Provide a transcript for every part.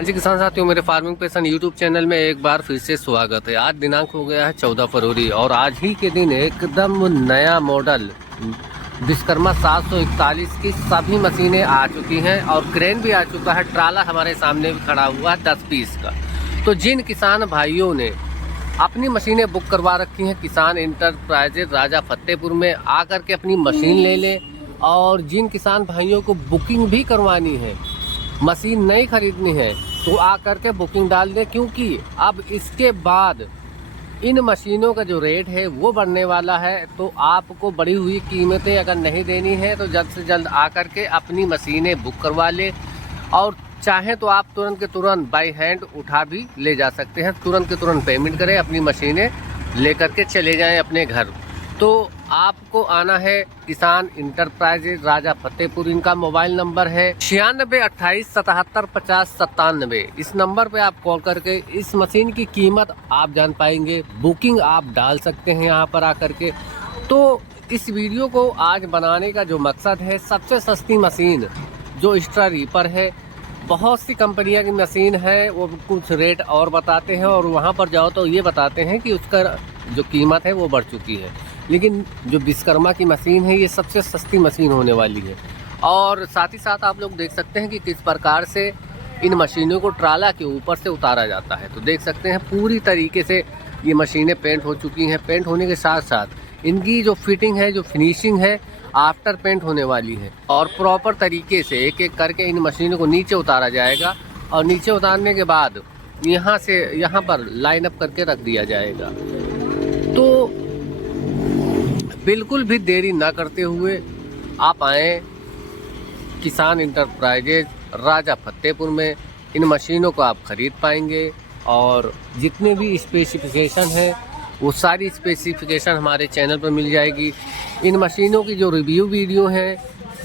हाँ जी किसान साथियों, मेरे फार्मिंग पैशन यूट्यूब चैनल में एक बार फिर से स्वागत है। आज दिनांक हो गया है 14 फरवरी और आज ही के दिन एकदम नया मॉडल विश्वकर्मा 741 की सभी मशीनें आ चुकी हैं और क्रेन भी आ चुका है। ट्राला हमारे सामने भी खड़ा हुआ है 10 पीस का। तो जिन किसान भाइयों ने अपनी मशीनें बुक करवा रखी हैं, किसान इंटरप्राइजेज राजा फतेहपुर में आकर के अपनी मशीन ले लें। और जिन किसान भाइयों को बुकिंग भी करवानी है, मशीन नहीं खरीदनी है, तो आकर के बुकिंग डाल दें, क्योंकि अब इसके बाद इन मशीनों का जो रेट है वो बढ़ने वाला है। तो आपको बढ़ी हुई कीमतें अगर नहीं देनी है तो जल्द से जल्द आकर के अपनी मशीनें बुक करवा ले। और चाहें तो आप तुरंत के तुरंत बाई हैंड उठा भी ले जा सकते हैं। तुरंत के तुरंत पेमेंट करें, अपनी मशीनें लेकर के चले जाएं अपने घर। तो आपको आना है किसान इंटरप्राइजेज राजा फतेहपुर। इनका मोबाइल नंबर है 9628775097। इस नंबर पे आप कॉल करके इस मशीन की कीमत आप जान पाएंगे, बुकिंग आप डाल सकते हैं यहाँ पर आकर के। तो इस वीडियो को आज बनाने का जो मकसद है, सबसे सस्ती मशीन जो एक्स्ट्रा रीपर है, बहुत सी कंपनियां की मशीन है, वो कुछ रेट और बताते हैं और वहाँ पर जाओ तो ये बताते हैं कि उसका जो कीमत है वो बढ़ चुकी है। लेकिन जो विश्वकर्मा की मशीन है ये सबसे सस्ती मशीन होने वाली है। और साथ ही साथ आप लोग देख सकते हैं कि किस प्रकार से इन मशीनों को ट्राला के ऊपर से उतारा जाता है। तो देख सकते हैं पूरी तरीके से ये मशीनें पेंट हो चुकी हैं। पेंट होने के साथ साथ इनकी जो फिटिंग है, जो फिनिशिंग है, आफ्टर पेंट होने वाली है। और प्रॉपर तरीके से एक एक करके इन मशीनों को नीचे उतारा जाएगा और नीचे उतारने के बाद यहाँ से यहाँ पर लाइन अप करके रख दिया जाएगा। तो बिल्कुल भी देरी ना करते हुए आप आएँ किसान इंटरप्राइजेज राजा फतेहपुर में। इन मशीनों को आप खरीद पाएंगे और जितने भी स्पेसिफिकेशन है वो सारी स्पेसिफिकेशन हमारे चैनल पर मिल जाएगी। इन मशीनों की जो रिव्यू वीडियो है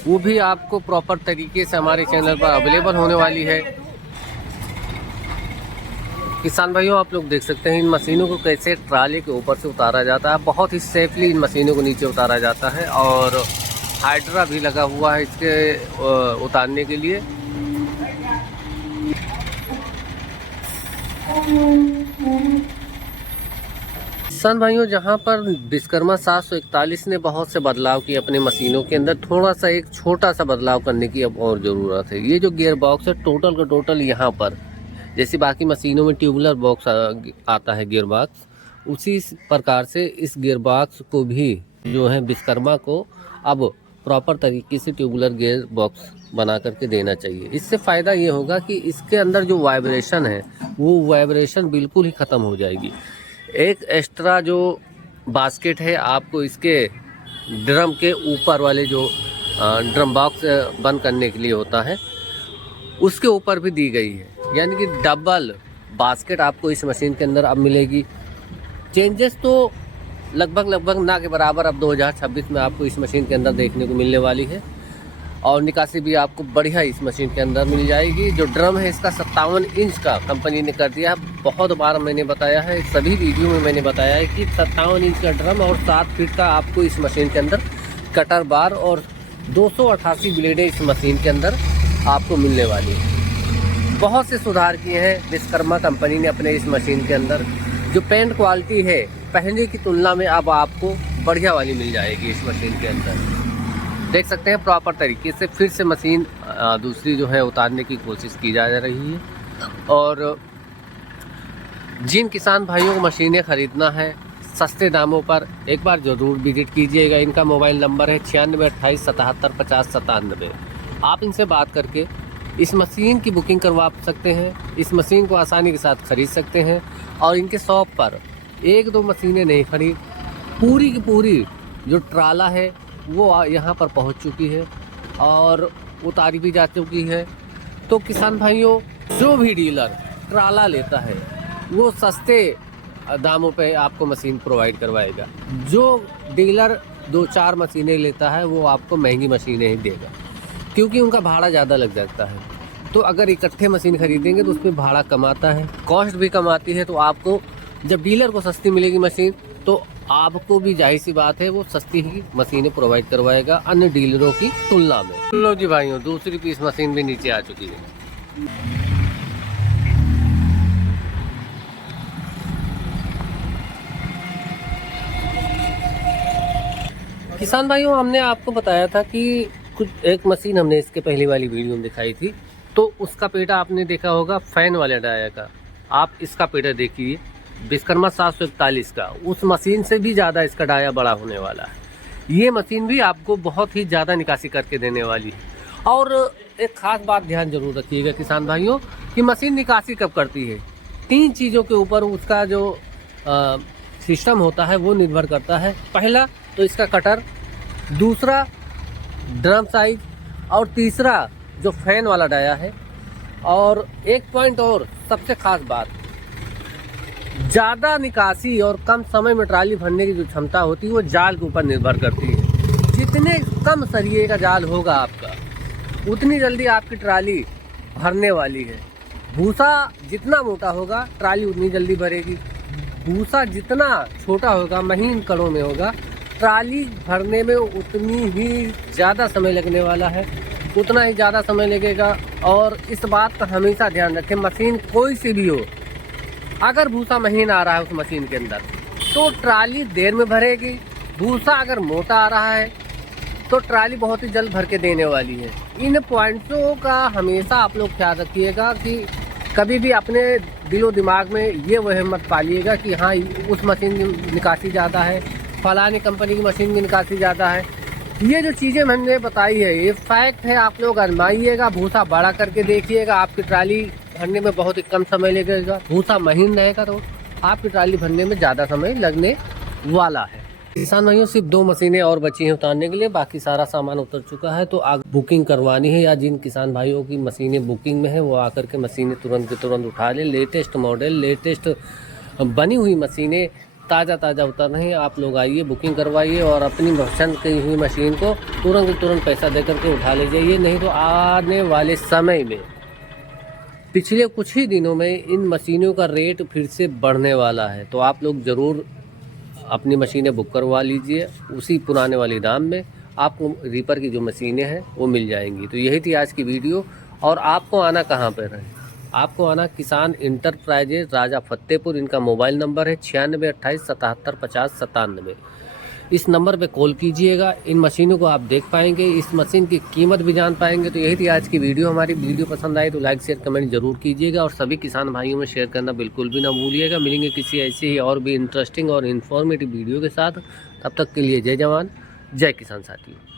वो भी आपको प्रॉपर तरीके से हमारे चैनल पर अवेलेबल होने वाली है। किसान भाइयों, आप लोग देख सकते हैं इन मशीनों को कैसे ट्राले के ऊपर से उतारा जाता है। बहुत ही सेफली इन मशीनों को नीचे उतारा जाता है और हाइड्रा भी लगा हुआ है इसके उतारने के लिए। किसान भाइयों, जहां पर विश्वकर्मा 741 ने बहुत से बदलाव किए अपने मशीनों के अंदर, थोड़ा सा एक छोटा सा बदलाव करने की अब और ज़रूरत है। ये जो गियर बॉक्स है टोटल का टोटल यहाँ पर, जैसे बाकी मशीनों में ट्यूबुलर बॉक्स आता है गियर बॉक्स, उसी प्रकार से इस गियर बॉक्स को भी जो है विश्वकर्मा को अब प्रॉपर तरीके से ट्यूबुलर गियर बॉक्स बना करके देना चाहिए। इससे फ़ायदा ये होगा कि इसके अंदर जो वाइब्रेशन है वो वाइब्रेशन बिल्कुल ही ख़त्म हो जाएगी। एक एक्स्ट्रा जो बास्केट है आपको इसके ड्रम के ऊपर वाले जो ड्रम बॉक्स बंद करने के लिए होता है उसके ऊपर भी दी गई है, यानी कि डबल बास्केट आपको इस मशीन के अंदर अब मिलेगी। चेंजेस तो लगभग ना के बराबर अब 2026 में आपको इस मशीन के अंदर देखने को मिलने वाली है। और निकासी भी आपको बढ़िया इस मशीन के अंदर मिल जाएगी। जो ड्रम है इसका 57 इंच का कंपनी ने कर दिया है। बहुत बार मैंने बताया है, सभी वीडियो में मैंने बताया है कि 57 इंच का ड्रम और 7 फीट का आपको इस मशीन के अंदर कटर बार और 288 ब्लेडें इस मशीन के अंदर आपको मिलने वाली है। बहुत से सुधार किए हैं विश्वकर्मा कंपनी ने अपने इस मशीन के अंदर। जो पेंट क्वालिटी है पहले की तुलना में अब आपको बढ़िया वाली मिल जाएगी इस मशीन के अंदर। देख सकते हैं प्रॉपर तरीके से फिर से मशीन दूसरी जो है उतारने की कोशिश की जा रही है। और जिन किसान भाइयों को मशीनें ख़रीदना है सस्ते दामों पर, एक बार ज़रूर विजिट कीजिएगा। इनका मोबाइल नंबर है 9628775097। आप इनसे बात करके इस मशीन की बुकिंग करवा सकते हैं। इस मशीन को आसानी के साथ ख़रीद सकते हैं। और इनके शॉप पर एक दो मशीनें नहीं खरीद, पूरी की पूरी जो ट्राला है वो यहाँ पर पहुँच चुकी है और उतारी भी जा चुकी है। तो किसान भाइयों, जो भी डीलर ट्राला लेता है वो सस्ते दामों पे आपको मशीन प्रोवाइड करवाएगा। जो डीलर 2-4 मशीनें लेता है वो आपको महंगी मशीनें ही देगा, क्योंकि उनका भाड़ा ज़्यादा लग जाता है। तो अगर इकट्ठे मशीन खरीदेंगे तो उसमें भाड़ा कम आता है, कॉस्ट भी कम आती है। तो आपको जब डीलर को सस्ती मिलेगी मशीन तो आपको भी जाहिर सी बात है वो सस्ती ही मशीनें प्रोवाइड करवाएगा अन्य डीलरों की तुलना में। लो जी भाइयों, दूसरी पीस मशीन भी नीचे आ चुकी है। किसान भाइयों, हमने आपको बताया था कि कुछ एक मशीन हमने इसके पहली वाली वीडियो में दिखाई थी, तो उसका पेटा आपने देखा होगा फैन वाले डाया का। आप इसका पेटा देखिए विश्वकर्मा 741 का, उस मशीन से भी ज़्यादा इसका डाया बड़ा होने वाला है। ये मशीन भी आपको बहुत ही ज़्यादा निकासी करके देने वाली है। और एक ख़ास बात ध्यान जरूर रखिएगा किसान भाइयों कि मशीन निकासी कब करती है। 3 चीज़ों के ऊपर उसका जो सिस्टम होता है वो निर्भर करता है। पहला तो इसका कटर, दूसरा ड्रम साइज, और तीसरा जो फैन वाला डाया है। और एक पॉइंट और सबसे खास बात, ज़्यादा निकासी और कम समय में ट्राली भरने की जो क्षमता होती है वो जाल के ऊपर निर्भर करती है। जितने कम सरिये का जाल होगा आपका, उतनी जल्दी आपकी ट्राली भरने वाली है। भूसा जितना मोटा होगा ट्राली उतनी जल्दी भरेगी। भूसा जितना छोटा होगा, महीन कणों में होगा, ट्राली भरने में उतनी ही ज़्यादा समय लगने वाला है, उतना ही ज़्यादा समय लगेगा। और इस बात का हमेशा ध्यान रखें, मशीन कोई सी भी हो, अगर भूसा महीन आ रहा है उस मशीन के अंदर तो ट्राली देर में भरेगी। भूसा अगर मोटा आ रहा है तो ट्राली बहुत ही जल्द भर के देने वाली है। इन पॉइंट्सों का हमेशा आप लोग ख्याल रखिएगा कि कभी भी अपने दिलो दिमाग में ये वह मत पालिएगा कि हाँ उस मशीन की निकासी ज़्यादा है, फलानी कंपनी की मशीन की निकासी ज़्यादा है। ये जो चीज़ें मैंने बताई है ये फैक्ट है, आप लोग आजमाइएगा। भूसा बड़ा करके देखिएगा, आपकी ट्राली भरने में बहुत ही कम समय लगेगा। भूसा महीन रहेगा तो आपकी ट्राली भरने में ज़्यादा समय लगने वाला है। किसान भाइयों, सिर्फ 2 मशीनें और बची हैं उतारने के लिए, बाकी सारा सामान उतर चुका है। तो आग बुकिंग करवानी है या जिन किसान भाइयों की मशीनें बुकिंग में है वो आकर के मशीनें तुरंत के तुरंत उठा लें। लेटेस्ट मॉडल, लेटेस्ट बनी हुई मशीनें ताज़ा उतर रही हैं। आप लोग आइए, बुकिंग करवाइए और अपनी पसंद की हुई मशीन को तुरंत के तुरंत पैसा दे करके उठा ले जाइए। नहीं तो आने वाले समय में, पिछले कुछ ही दिनों में इन मशीनों का रेट फिर से बढ़ने वाला है। तो आप लोग ज़रूर अपनी मशीनें बुक करवा लीजिए, उसी पुराने वाले दाम में आपको रीपर की जो मशीनें हैं वो मिल जाएंगी। तो यही थी आज की वीडियो। और आपको आना कहाँ पर है? आपको आना किसान इंटरप्राइजेज, राजा फतेहपुर। इनका मोबाइल नंबर है 96 28 77 50 97। इस नंबर पे कॉल कीजिएगा। इन मशीनों को आप देख पाएंगे, इस मशीन की कीमत भी जान पाएंगे। तो यही थी आज की वीडियो हमारी। वीडियो पसंद आए तो लाइक शेयर कमेंट जरूर कीजिएगा और सभी किसान भाइयों में शेयर करना बिल्कुल भी ना भूलिएगा। मिलेंगे किसी ऐसी ही और भी इंटरेस्टिंग और इन्फॉर्मेटिव वीडियो के साथ। तब तक के लिए जय जवान, जय किसान साथियों।